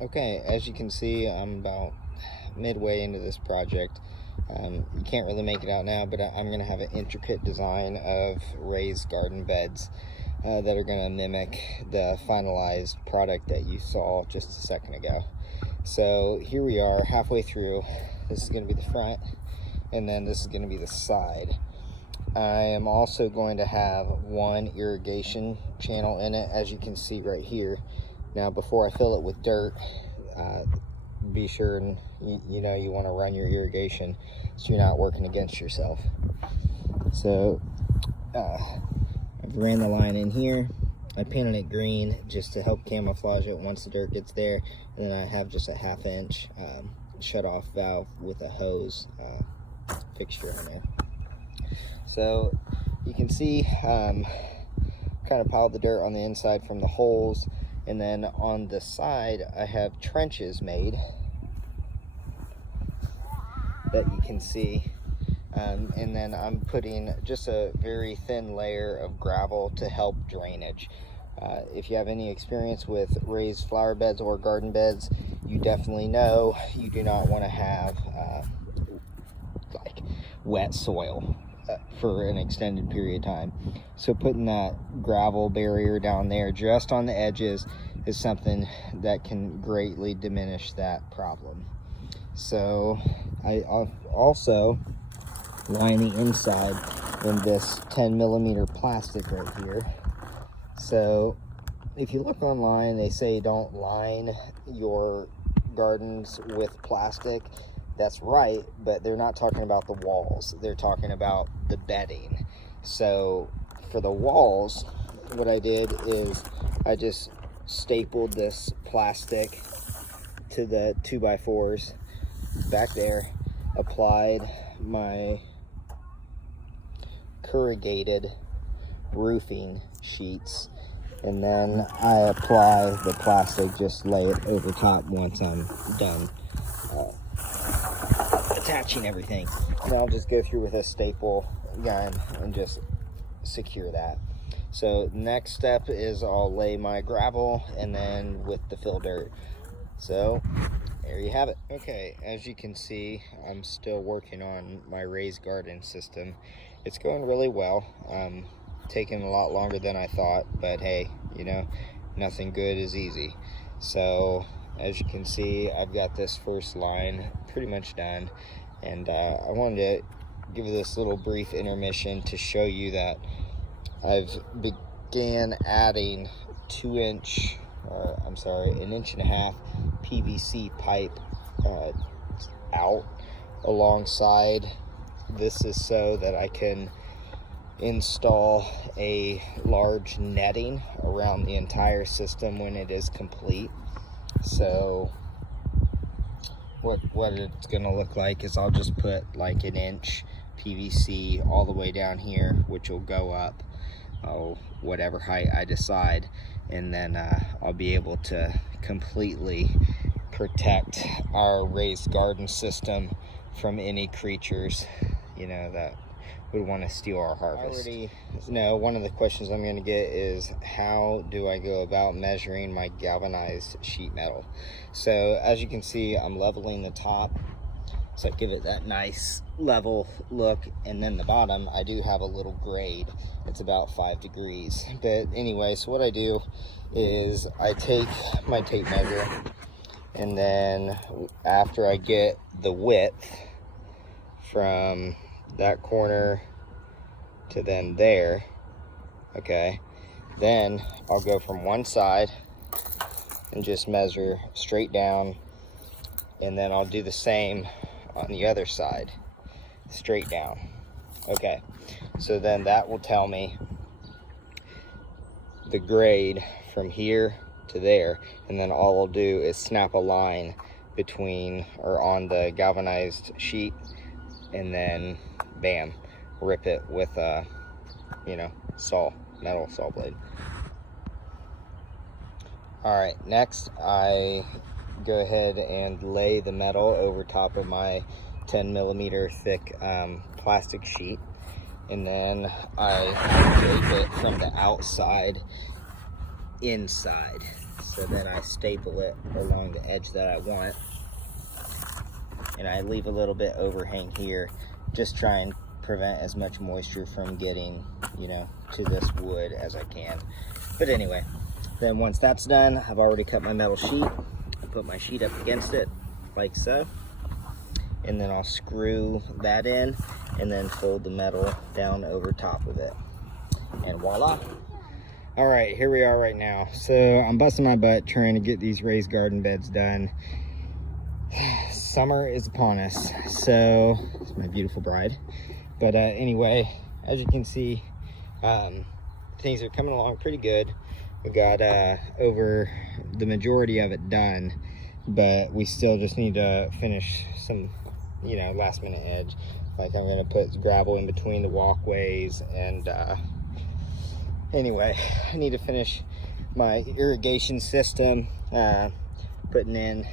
Okay, as you can see, I'm about midway into this project. You can't really make it out now, but I'm going to have an intricate design of raised garden beds that are going to mimic the finalized product that you saw just a second ago. So here we are halfway through. This is going to be the front, and then this is going to be the side. I am also going to have one irrigation channel in it, as you can see right here. Now, before I fill it with dirt, be sure and you know you want to run your irrigation so you're not working against yourself. So I've ran the line in here. I painted it green just to help camouflage it once the dirt gets there, and then I have just a 1/2 inch shut-off valve with a hose fixture in there. So you can see kind of piled the dirt on the inside from the holes, and then on the side I have trenches made that you can see, and then I'm putting just a very thin layer of gravel to help drainage. If you have any experience with raised flower beds or garden beds, you definitely know you do not want to have like wet soil for an extended period of time. So putting that gravel barrier down there just on the edges is something that can greatly diminish that problem. So I also line the inside in this 10mm plastic right here. So if you look online, they say don't line your gardens with plastic. That's right, but they're not talking about the walls. They're talking about the bedding. So for the walls, what I did is I just stapled this plastic to the 2x4s back there, applied my corrugated roofing sheets, and then I apply the plastic, just lay it over top once I'm done attaching everything. And I'll just go through with a staple gun and just secure that. So next step is I'll lay my gravel and then with the fill dirt. So there you have it. Okay, as you can see, I'm still working on my raised garden system. It's going really well. Taking a lot longer than I thought, but hey, you know, nothing good is easy. So as you can see, I've got this first line pretty much done, and I wanted to give this little brief intermission to show you that I've began adding 1.5 inch PVC pipe out alongside. This is so that I can install a large netting around the entire system when it is complete. So what it's gonna look like is I'll just put like 1 inch PVC all the way down here, which will go up whatever height I decide, and then I'll be able to completely protect our raised garden system from any creatures, you know, that would want to steal our harvest. One of the questions I'm going to get is, how do I go about measuring my galvanized sheet metal? So as you can see, I'm leveling the top, so I give it that nice level look, and then the bottom I do have a little grade. It's about 5 degrees. But anyway, so what I do is I take my tape measure, and then after I get the width from that corner to then there, okay, then I'll go from one side and just measure straight down, and then I'll do the same on the other side, straight down. Okay, so then that will tell me the grade from here to there, and then all I'll do is snap a line between or on the galvanized sheet, and then bam, rip it with a metal saw blade. All right, next I go ahead and lay the metal over top of my 10mm thick plastic sheet, and then I drape it from the outside inside. So then I staple it along the edge that I want, and I leave a little bit overhang here, just try and prevent as much moisture from getting, you know, to this wood as I can. But anyway, then once that's done, I've already cut my metal sheet. I put my sheet up against it like so, and then I'll screw that in and then fold the metal down over top of it, and voila. All right, here we are right now. So I'm busting my butt trying to get these raised garden beds done. Summer is upon us, so it's my beautiful bride. But anyway, as you can see, things are coming along pretty good. We got over the majority of it done, but we still just need to finish some, you know, last minute edge. Like I'm gonna put gravel in between the walkways, and anyway, I need to finish my irrigation system, putting in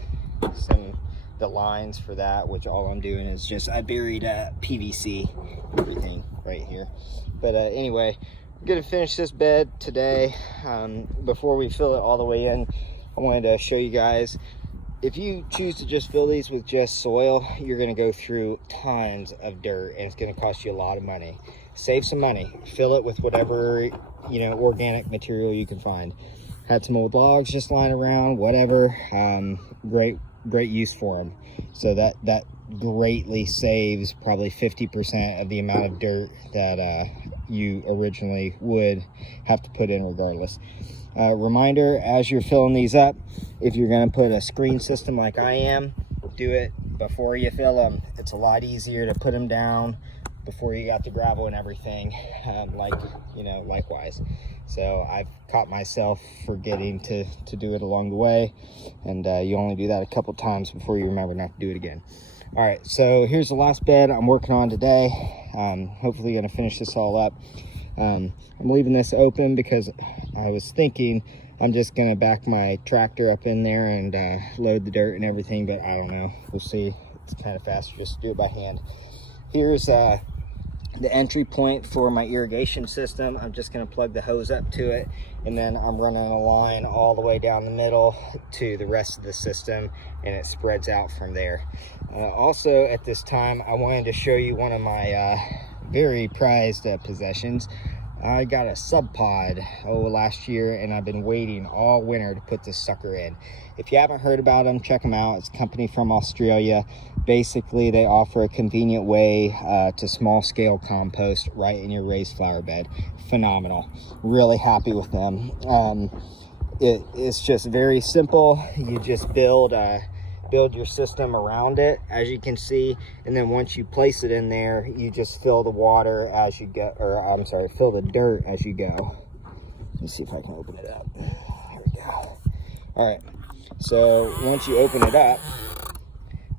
the lines for that, which all I'm doing is just, I buried PVC, everything right here. But anyway, I'm gonna finish this bed today. Before we fill it all the way in, I wanted to show you guys, if you choose to just fill these with just soil, you're gonna go through tons of dirt, and it's gonna cost you a lot of money. Save some money, fill it with whatever, you know, organic material you can find. Had some old logs just lying around, whatever. Great use for them. So that greatly saves probably 50% of the amount of dirt that you originally would have to put in regardless. Reminder, as you're filling these up, if you're going to put a screen system like I am, do it before you fill them. It's a lot easier to put them down before you got the gravel and everything, likewise. So I've caught myself forgetting to do it along the way, and you only do that a couple times before you remember not to do it again. All right, so here's the last bed I'm working on today. Hopefully gonna finish this all up. I'm leaving this open because I was thinking I'm just gonna back my tractor up in there and load the dirt and everything, but I don't know, we'll see. It's kind of faster just to do it by hand. Here's the entry point for my irrigation system. I'm just going to plug the hose up to it, and then I'm running a line all the way down the middle to the rest of the system, and it spreads out from there. Also at this time, I wanted to show you one of my very prized possessions. I got a Subpod last year, and I've been waiting all winter to put this sucker in. If you haven't heard about them, check them out. It's a company from Australia. Basically, they offer a convenient way to small scale compost right in your raised flower bed. Phenomenal. Really happy with them. It's just very simple. You just build your system around it, as you can see, and then once you place it in there, you just fill the water as you go, or I'm sorry, fill the dirt as you go. Let's see if I can open it up. Here we go. All right, so once you open it up,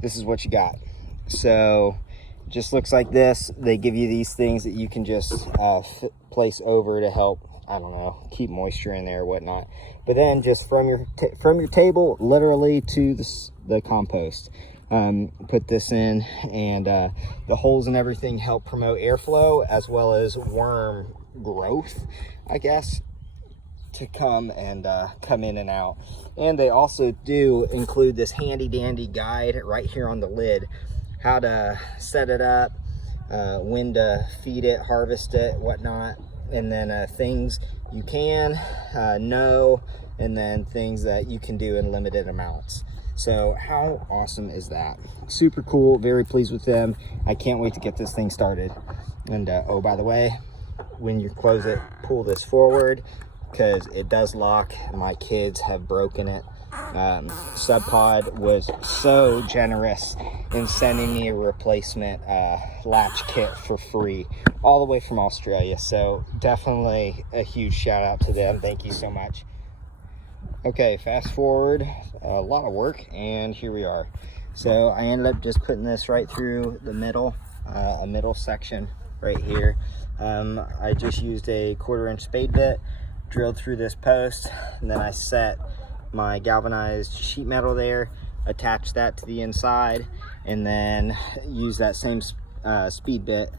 this is what you got. So it just looks like this. They give you these things that you can just place over to help, I don't know, keep moisture in there or whatnot. But then just from your table literally to the compost, put this in, and the holes and everything help promote airflow as well as worm growth, I guess, to come in and out. And they also do include this handy dandy guide right here on the lid, how to set it up, when to feed it, harvest it, whatnot, and then things you can know, and then things that you can do in limited amounts. So how awesome is that? Super cool, very pleased with them. I can't wait to get this thing started. And oh, by the way, when you close it, pull this forward, because it does lock. My kids have broken it. Subpod was so generous in sending me a replacement latch kit for free, all the way from Australia. So definitely a huge shout out to them. Thank you so much. Okay, fast forward, a lot of work, and here we are. So I ended up just putting this right through the middle, a middle section right here. I just used a 1/4-inch spade bit, drilled through this post, and then I set my galvanized sheet metal there, attached that to the inside, and then use that same spade bit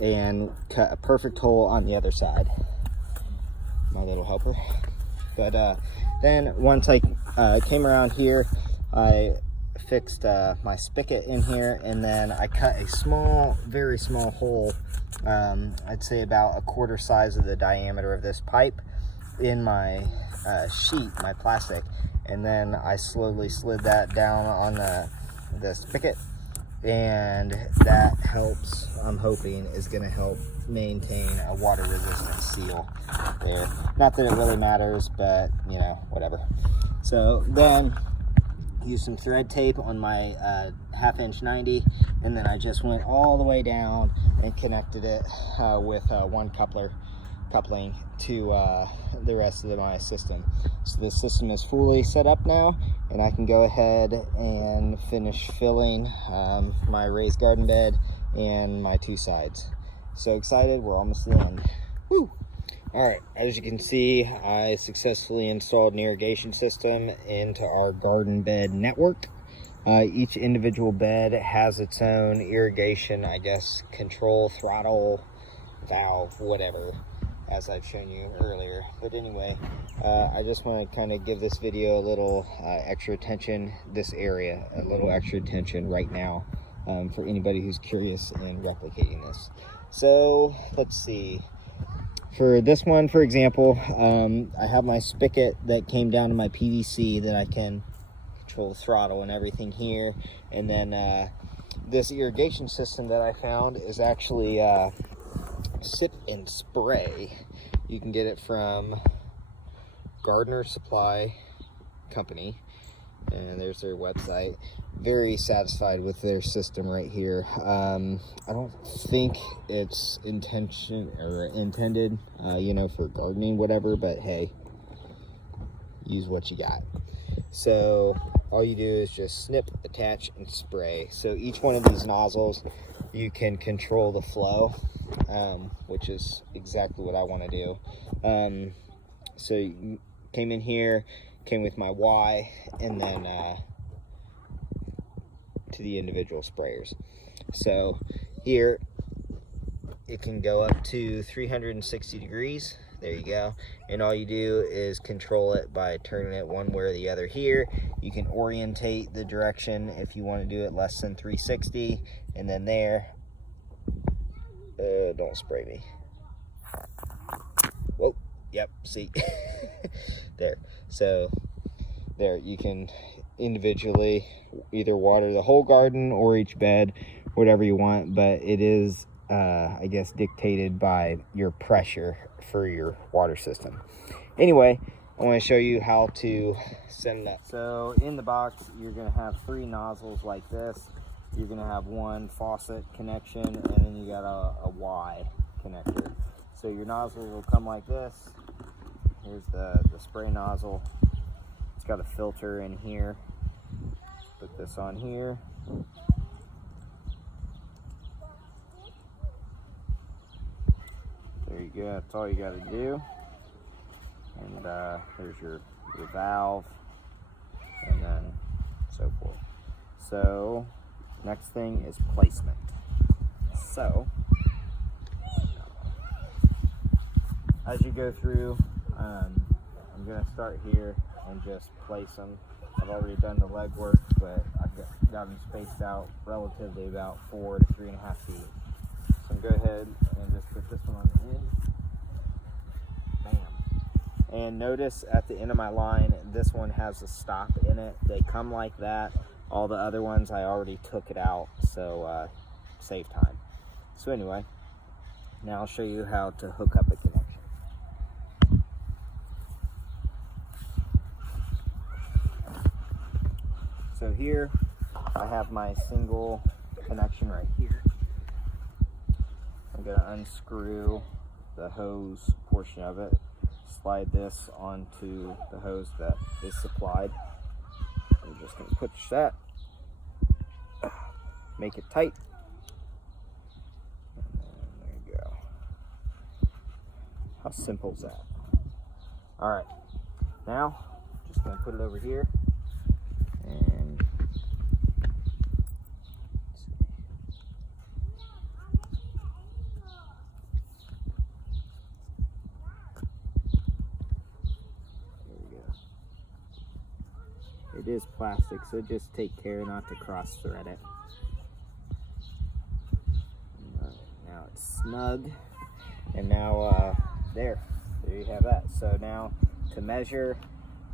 and cut a perfect hole on the other side. My little helper. But then once I came around here, I fixed my spigot in here, and then I cut a small, very small hole, I'd say about a quarter size of the diameter of this pipe, in my sheet, my plastic, and then I slowly slid that down on the spigot, and that helps, I'm hoping, is going to help maintain a water resistant seal there. Not that it really matters, but you know, whatever. So then use some thread tape on my 1/2 inch 90, and then I just went all the way down and connected it with one coupling to the rest of my system. So the system is fully set up now, and I can go ahead and finish filling my raised garden bed and my 2 sides. So excited, we're almost done. Woo! All right, as you can see, I successfully installed an irrigation system into our garden bed network. Each individual bed has its own irrigation, I guess, control, throttle, valve, whatever, as I've shown you earlier. But anyway, I just want to kind of give this video a little extra attention, this area, a little extra attention right now, for anybody who's curious in replicating this. So let's see. For this one, for example, I have my spigot that came down to my PVC that I can control the throttle and everything here. And then this irrigation system that I found is actually sip and spray. You can get it from Gardener Supply Company, and there's their website. Very satisfied with their system right here. I don't think it's intended, you know, for gardening, whatever, but hey, use what you got. So all you do is just snip, attach, and spray. So each one of these nozzles, you can control the flow, which is exactly what I want to do. So you came in here, came with my Y, and then to the individual sprayers. So here it can go up to 360 degrees. There you go. And all you do is control it by turning it one way or the other here. You can orientate the direction if you want to do it less than 360, and then there, don't spray me. Whoa, yep, see. There. So there, you can individually either water the whole garden or each bed, whatever you want, but it is I guess dictated by your pressure for your water system. Anyway, I want to show you how to send that. So in the box, you're going to have 3 nozzles like this. You're going to have one faucet connection, and then you got a Y connector. So your nozzle will come like this. Here's the spray nozzle. It's got a filter in here. Put this on here. There you go, that's all you got to do. And there's your valve, and then so forth. So next thing is placement. So as you go through, I'm going to start here and just place them. I've already done the legwork, but I've got them spaced out relatively about 4 to 3.5 feet. So go ahead and just put this one on the end. Bam. And notice at the end of my line, this one has a stop in it. They come like that. All the other ones, I already took it out, so save time. So anyway, now I'll show you how to hook up a connection. So here, I have my single connection right here. I'm going to unscrew the hose portion of it, slide this onto the hose that is supplied. I'm just going to push that, make it tight, and then there you go. How simple is that? Alright, now just going to put it over here. And It is plastic, so just take care not to cross thread it. Now it's snug, and now there you have that. So now to measure,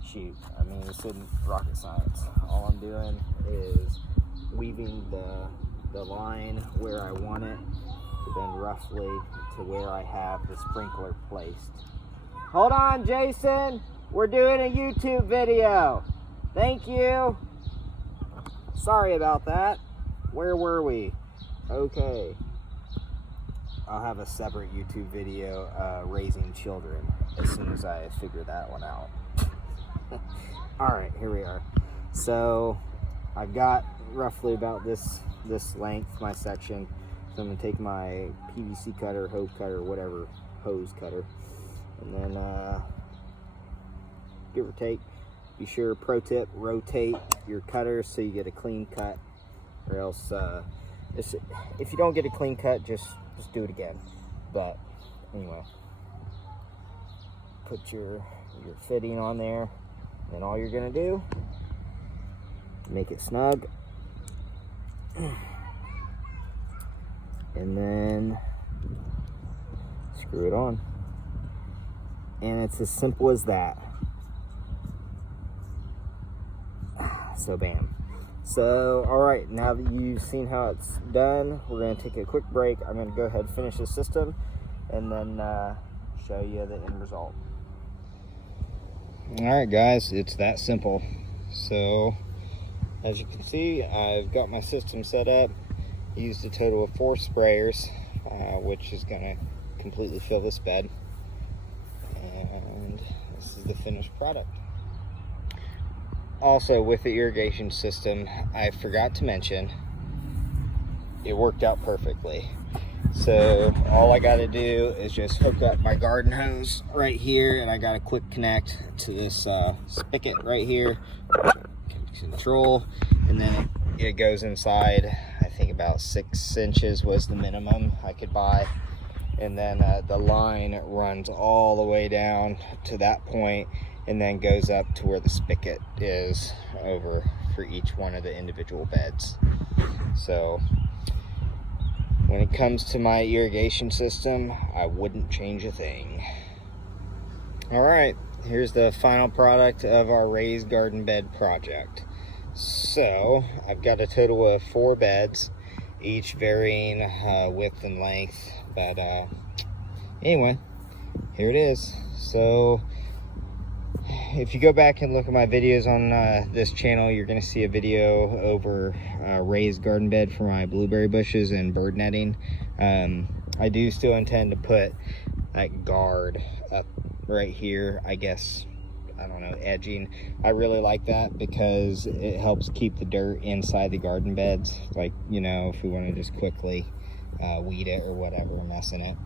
shoot, I mean, this isn't rocket science. All I'm doing is weaving the line where I want it, to then roughly to where I have the sprinkler placed. Hold on, Jason, we're doing a YouTube video. Thank you. Sorry about that. Where were we? Okay. I'll have a separate YouTube video raising children as soon as I figure that one out. Alright, here we are. So I've got roughly about this length, my section. So I'm going to take my PVC cutter, hose cutter, whatever, hose cutter. And then, give or take, be sure, pro tip, rotate your cutter so you get a clean cut. Or else, if you don't get a clean cut, just do it again. But anyway, put your fitting on there, and then all you're gonna do, make it snug, and then screw it on. And it's as simple as that. So bam. So, all right, now that you've seen how it's done, we're going to take a quick break. I'm going to go ahead and finish the system and then show you the end result. All right, guys, it's that simple. So, as you can see, I've got my system set up. Used a total of 4 sprayers, which is going to completely fill this bed. And this is the finished product. Also, with the irrigation system, I forgot to mention, it worked out perfectly. So all I got to do is just hook up my garden hose right here, and I got a quick connect to this spigot right here, control, and then it goes inside. I think about 6 inches was the minimum I could buy, and then the line runs all the way down to that point, and then goes up to where the spigot is over for each one of the individual beds. So when it comes to my irrigation system, I wouldn't change a thing. All right, here's the final product of our raised garden bed project. So I've got a total of 4 beds, each varying width and length, but anyway, here it is. So if you go back and look at my videos on this channel, you're going to see a video over raised garden bed for my blueberry bushes and bird netting. I do still intend to put that guard up right here, I guess, I don't know, edging. I really like that because it helps keep the dirt inside the garden beds. Like, you know, if we want to just quickly weed it or whatever, mess in it.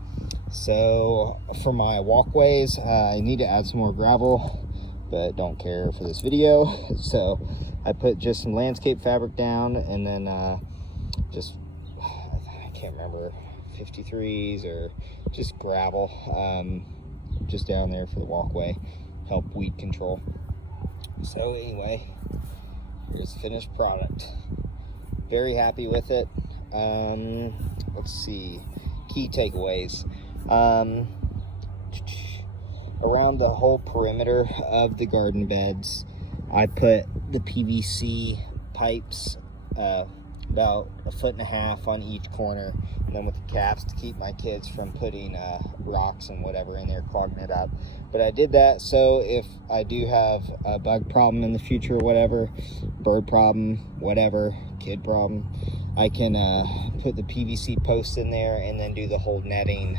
So for my walkways, I need to add some more gravel, but don't care for this video. So I put just some landscape fabric down, and then just, I can't remember, 53s or just gravel just down there for the walkway, help weed control. So anyway, here's the finished product. Very happy with it. Let's see, key takeaways. Around the whole perimeter of the garden beds, I put the PVC pipes about 1.5 feet on each corner, and then with the caps to keep my kids from putting rocks and whatever in there, clogging it up. But I did that so if I do have a bug problem in the future or whatever, bird problem, whatever, kid problem, I can put the PVC posts in there and then do the whole netting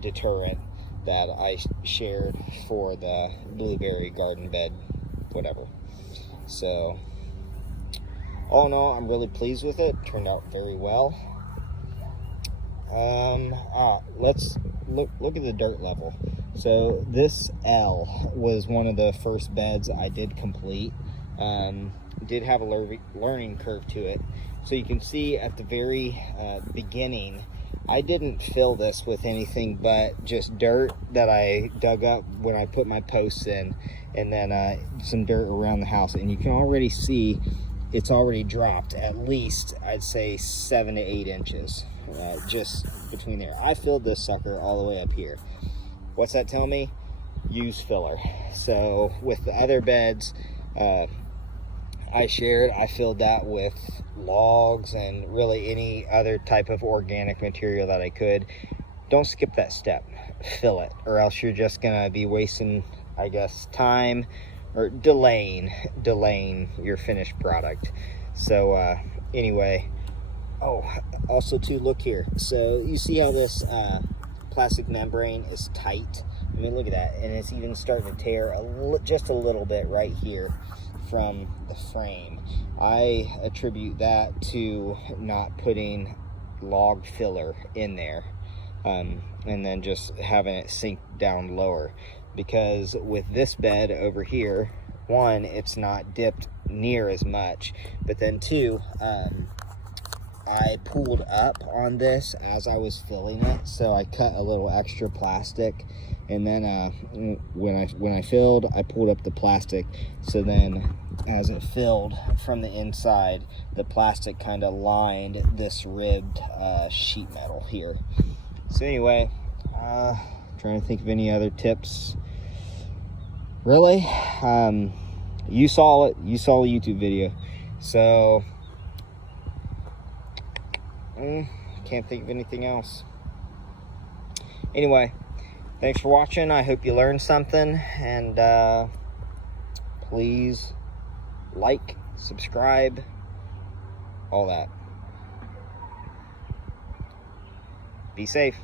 deterrent that I shared for the blueberry garden bed, whatever. So all in all, I'm really pleased with it. Turned out very well. Let's look at the dirt level. So this L was one of the first beds I did complete. Did have a learning curve to it. So you can see at the very beginning, I didn't fill this with anything but just dirt that I dug up when I put my posts in, and then some dirt around the house. And you can already see it's already dropped at least, I'd say, 7 to 8 inches just between there. I filled this sucker all the way up here. What's that tell me? Use filler. So with the other beds I shared, I filled that with logs and really any other type of organic material that I could. Don't skip that step. Fill it, or else you're just gonna be wasting, I guess, time, or delaying your finished product. So anyway, oh, also too, look here. So you see how this plastic membrane is tight? I mean, look at that, and it's even starting to tear just a little bit right here from the frame. I attribute that to not putting log filler in there, and then just having it sink down lower. Because with this bed over here, one, it's not dipped near as much, but then two, I pulled up on this as I was filling it, so I cut a little extra plastic, and then when I filled, I pulled up the plastic, so then as it filled from the inside, the plastic kind of lined this ribbed sheet metal here. So anyway, trying to think of any other tips. Really, you saw it. You saw a YouTube video, so can't think of anything else. Anyway, thanks for watching. I hope you learned something, and please like, subscribe, all that. Be safe.